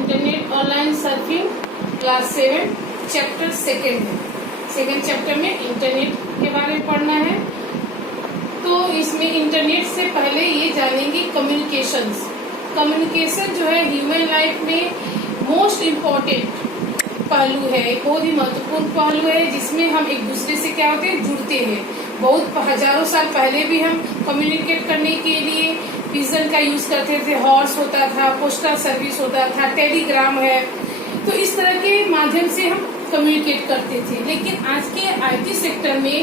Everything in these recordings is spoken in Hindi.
Internet online surfing class 7 chapter second है। सेकेंड चैप्टर में इंटरनेट के बारे में पढ़ना है। तो इसमें इंटरनेट से पहले ये जानेंगे कम्युनिकेशंस। कम्युनिकेशन जो है ह्यूमन लाइफ में मोस्ट इम्पोर्टेंट पहलू है, बहुत ही महत्वपूर्ण पहलू है, जिसमें हम एक दूसरे से क्या होते हैं, जुड़ते हैं। बहुत हजारों साल पहले भी हम कम्युनिकेट करने के लिए पिजन का यूज करते थे, हॉर्स होता था, पोस्टल सर्विस होता था, टेलीग्राम है। तो इस तरह के माध्यम से हम कम्युनिकेट करते थे। लेकिन आज के आईटी सेक्टर में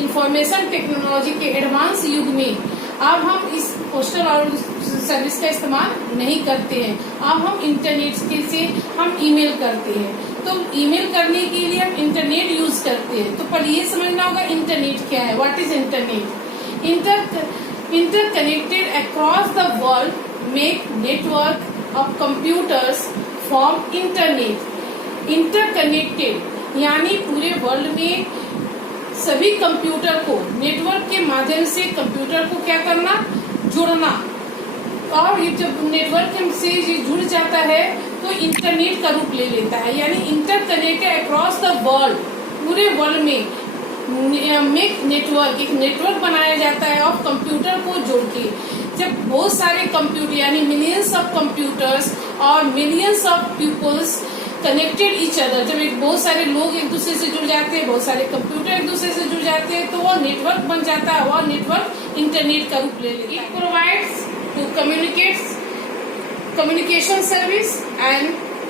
इंफॉर्मेशन टेक्नोलॉजी के एडवांस युग में अब हम इस पोस्टल और सर्विस का इस्तेमाल नहीं करते हैं। अब हम इंटरनेट के से हम ईमेल करते हैं। तो ईमेल करने के लिए हम इंटरनेट यूज करते हैं। तो पर ये समझना होगा इंटरनेट क्या है, what is internet. Interconnected across the world make network of computers form internet. Interconnected यानी पूरे वर्ल्ड में सभी कंप्यूटर को नेटवर्क के माध्यम से कंप्यूटर को क्या करना, जुड़ना। और ये जब नेटवर्क से ये जुड़ जाता है तो इंटरनेट का रूप ले लेता है। यानी इंटरकनेक्टेड अक्रॉस द वर्ल्ड, पूरे वर्ल्ड में मेक नेटवर्क, एक नेटवर्क बनाया जाता है ऑफ कंप्यूटर को जोड़ के। जब बहुत सारे कंप्यूटर यानी मिलियंस ऑफ कंप्यूटर्स और millions of peoples connected each other, जब एक बहुत सारे लोग एक दूसरे से जुड़ जाते हैं, बहुत सारे कंप्यूटर एक दूसरे से जुड़ जाते हैं, तो वो नेटवर्क बन जाता है। वह नेटवर्क इंटरनेट का रूप ले लेता है। It provides to communication service and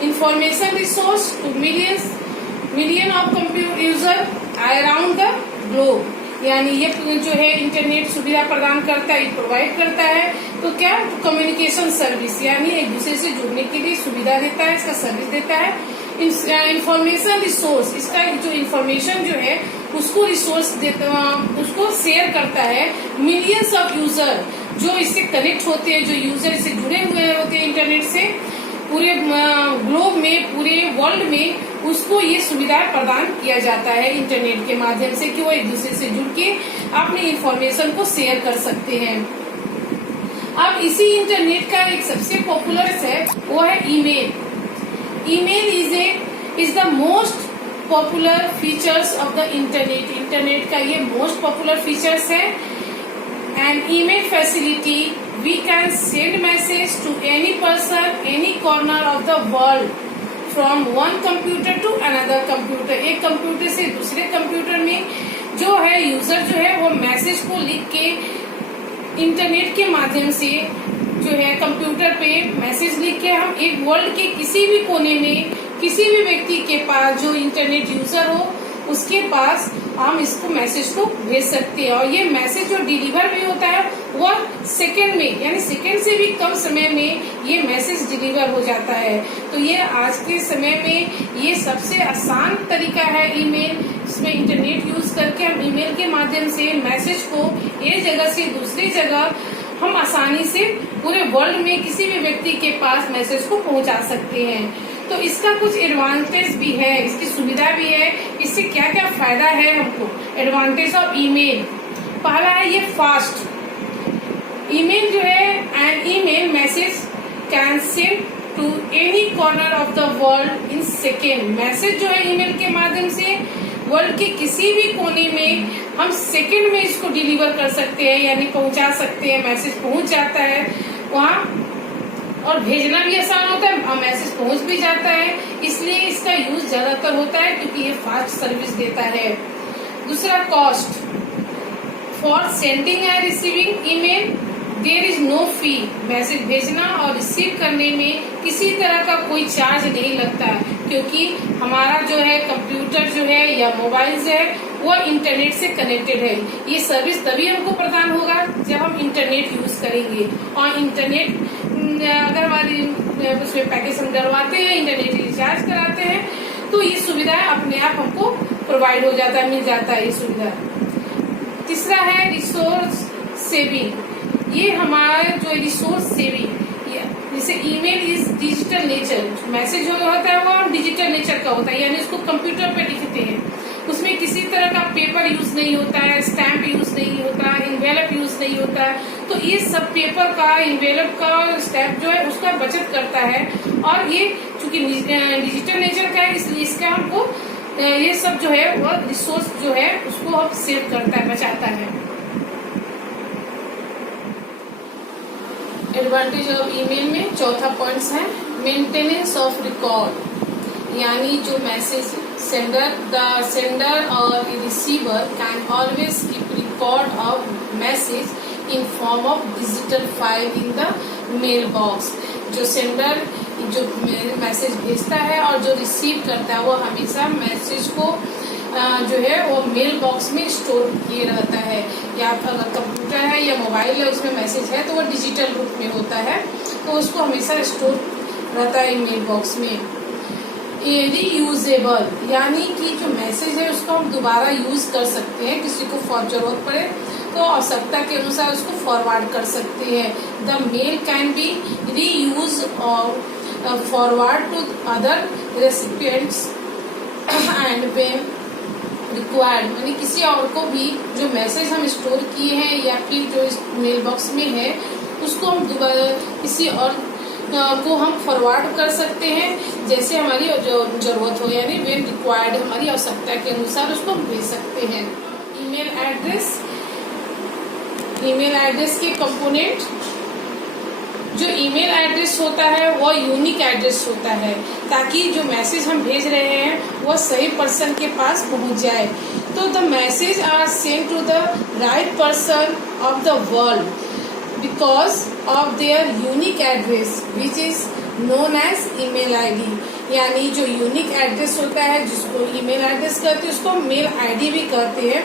information resource to million of computer user around the globe। यानी ये जो है इंटरनेट सुविधा प्रदान करता है, प्रोवाइड करता है। तो क्या, कम्युनिकेशन सर्विस यानी एक दूसरे से जुड़ने के लिए सुविधा देता है, इसका सर्विस देता है। इंफॉर्मेशन रिसोर्स, इसका जो इंफॉर्मेशन जो है उसको रिसोर्स देता, उसको शेयर करता है मिलियंस ऑफ यूजर जो इससे कनेक्ट होते हैं, जो यूजर इससे जुड़े हुए होते हैं इंटरनेट से, पूरे ग्लोब में, पूरे वर्ल्ड में उसको ये सुविधा प्रदान किया जाता है इंटरनेट के माध्यम से कि वो एक दूसरे से जुड़ के अपनी इंफॉर्मेशन को शेयर कर सकते हैं। अब इसी इंटरनेट का एक सबसे पॉपुलर है वो है email. Email is the most popular features of the internet. Internet का ये मोस्ट पॉपुलर फीचर्स है। And email facility we can send message to any person, any corner of the world from one computer to another computer। एक कंप्यूटर से दूसरे कंप्यूटर में जो है यूजर जो है वो मैसेज को लिख के इंटरनेट के माध्यम से जो है कंप्यूटर पे मैसेज लिख के हम एक वर्ल्ड के किसी भी कोने में किसी भी व्यक्ति के पास जो इंटरनेट यूजर हो उसके पास हम इसको मैसेज को भेज सकते हैं। और ये मैसेज जो डिलीवर भी होता है वह सेकंड में, यानी सेकंड से भी कम समय में ये मैसेज डिलीवर हो जाता है। तो ये आज के समय में ये सबसे आसान तरीका है ईमेल, जिसमें इंटरनेट यूज करके हम ईमेल के माध्यम से मैसेज को एक जगह से दूसरी जगह हम आसानी से पूरे वर्ल्ड में किसी भी व्यक्ति के पास मैसेज को पहुंचा सकते हैं। तो इसका कुछ एडवांटेज भी है, इसकी सुविधा भी है। इससे क्या क्या फायदा है हमको। एडवांटेज ऑफ ईमेल, पहला है ये फास्ट। ईमेल जो है, and email message can send to any corner of the world in second. Message जो है ईमेल के माध्यम से वर्ल्ड के किसी भी कोने में हम सेकेंड में इसको डिलीवर कर सकते हैं, यानी पहुंचा सकते हैं। मैसेज पहुंच जाता है वहाँ, और भेजना भी आसान होता है और मैसेज पहुंच भी जाता है। इसलिए इसका यूज ज्यादातर होता है क्योंकि ये फास्ट सर्विस देता है। दूसरा, cost. For sending and receiving email there is no fee. Message भेजना और रिसीव करने में किसी तरह का कोई चार्ज नहीं लगता क्योंकि हमारा जो है कंप्यूटर जो है या मोबाइल जो है वो इंटरनेट से कनेक्टेड है। ये सर्विस तभी हमको प्रदान होगा जब हम इंटरनेट यूज करेंगे। और इंटरनेट अगर हमारी उसमें पैकेज हम डलवाते हैं, इंटरनेट रिचार्ज कराते हैं, तो ये सुविधा अपने आप हमको प्रोवाइड हो जाता है, मिल जाता है ये सुविधा। तीसरा है रिसोर्स सेविंग। ये हमारा जो रिसोर्स सेविंग, जैसे email is digital nature, message जो होता है वो डिजिटल नेचर का होता है, यानी उसको कंप्यूटर पे लिखते हैं, उसमें किसी तरह का पेपर यूज नहीं होता है, स्टैम्प यूज नहीं होता है, इन्वेलप यूज नहीं होता है। तो ये सब पेपर का, इन्वेलप का, स्टैम्प जो है उसका बचत करता है। और ये चूंकि डिजिटल नेचर का है, इसलिए इसका हमको ये सब जो है वो रिसोर्स जो है उसको अब सेव करता है, बचाता है। एडवांटेज ऑफ ईमेल में चौथा पॉइंट्स है मेंटेनेंस ऑफ रिकॉर्ड, यानी जो मैसेज सेंडर और receiver can always keep record of message in form of digital file in the mail box. जो सेंडर जो मैसेज भेजता है और जो रिसीव करता है वो हमेशा मैसेज को जो है वो मेल बॉक्स में स्टोर किए रहता है, या अगर कंप्यूटर है या मोबाइल है उसमें मैसेज है तो वो डिजिटल रूप में होता है, तो उसको हमेशा स्टोर रहता है मेल बॉक्स में। रीयूजेबल, यानी कि जो मैसेज है उसको हम दोबारा यूज कर सकते हैं, किसी को जरूरत पड़े तो आवश्यकता के अनुसार उसको फॉरवर्ड कर सकते हैं। The mail can be reuse और forward to other recipients and when required, यानी किसी और को भी जो मैसेज हम स्टोर किए हैं या फिर जो इस मेल बॉक्स में है उसको हम दोबारा किसी और को हम फॉरवर्ड कर सकते हैं जैसे हमारी जो जरूरत हो, यानी व्हेन रिक्वायर्ड, हमारी आवश्यकता के अनुसार उसको हम भेज सकते हैं। ईमेल एड्रेस के कंपोनेंट, जो ईमेल एड्रेस होता है वो यूनिक एड्रेस होता है, ताकि जो मैसेज हम भेज रहे हैं वो सही पर्सन के पास पहुंच जाए। तो the message are sent to the right person of the world because of their unique address which is known as email ID, यानी जो यूनिक एड्रेस होता है जिसको ईमेल एड्रेस कहते हैं उसको मेल आईडी भी कहते हैं।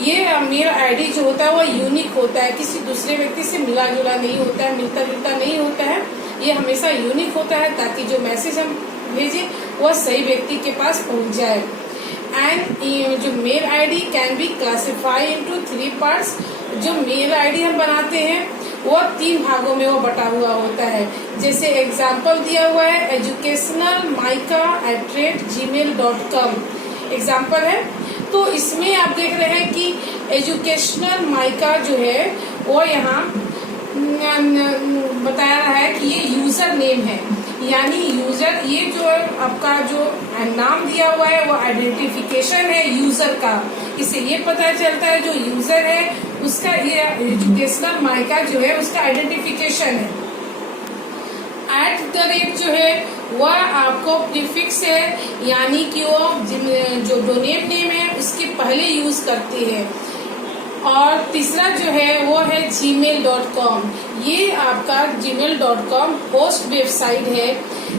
ये मेल आईडी जो होता है वो यूनिक होता है, किसी दूसरे व्यक्ति से मिला जुला नहीं होता है, मिलता जुलता नहीं होता है, ये हमेशा यूनिक होता है ताकि जो मैसेज हम भेजें वो सही व्यक्ति के पास पहुंच जाए। एंड जो mail ID can be classify into 3 parts, जो मेल आईडी हम बनाते हैं वो 3 भागों में वो बटा हुआ होता है। जैसे एग्जाम्पल दिया हुआ है educationalmica@gmail.com एग्जाम्पल है, तो इसमें आप देख रहे हैं कि एजुकेशनल माइका जो है वो यहाँ बताया रहा है कि ये यूजर नेम है, यानी यूजर, ये जो आपका जो नाम दिया हुआ है वो आइडेंटिफिकेशन है यूजर का, इससे ये पता चलता है जो यूजर है उसका ये एजुकेशनल माइका जो है उसका आइडेंटिफिकेशन है। @ जो है वह आपको प्रीफिक्स है, यानी कि वो जो डोमेन नेम है उसके पहले यूज करते हैं। और तीसरा जो है वो है gmail.com, ये आपका gmail.com होस्ट वेबसाइट है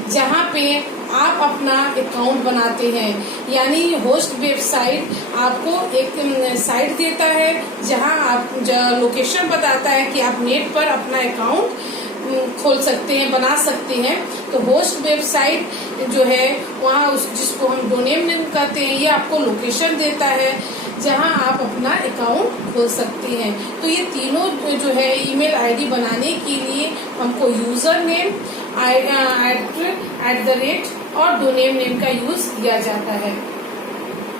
जहाँ पे आप अपना अकाउंट बनाते हैं, यानी होस्ट वेबसाइट आपको एक साइट देता है जहाँ आप लोकेशन बताता है कि आप नेट पर अपना अकाउंट खोल सकते हैं, बना सकते हैं। तो होस्ट वेबसाइट जो है वहाँ जिसको हम डोमेन नेम कहते हैं ये आपको लोकेशन देता है जहाँ आप अपना अकाउंट खोल सकते हैं। तो ये तीनों जो है ईमेल आईडी बनाने के लिए हमको यूजर नेम, @ और डोमेन नेम का यूज किया जाता है।